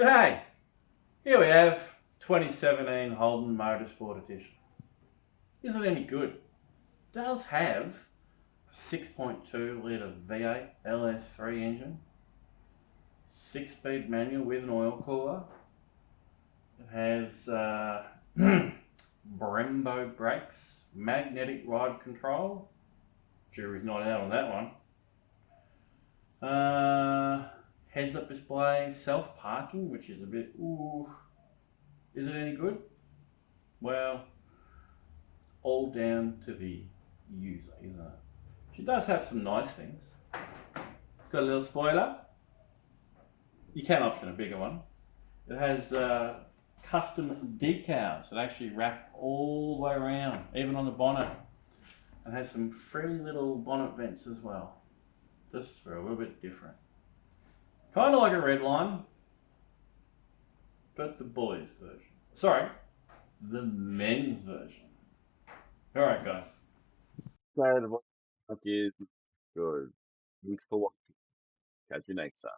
G'day! Here we have 2017 Holden Motorsport Edition. Is it any good? It does have a 6.2 litre V8 Ls3 engine, 6-speed manual with an oil cooler. It has Brembo brakes, magnetic ride control. Jury's not out on that one. Heads-up display, self-parking, which is a bit, ooh. Is it any good? Well, all down to the user, isn't it? She does have some nice things. It's got a little spoiler. You can option a bigger one. It has custom decals that actually wrap all the way around, even on the bonnet. It has some frilly little bonnet vents as well, just for a little bit different. Kind of like a red line, but the boys' version. Sorry, the men's version. Alright, guys. Glad is good. Thanks for watching. Catch you next time.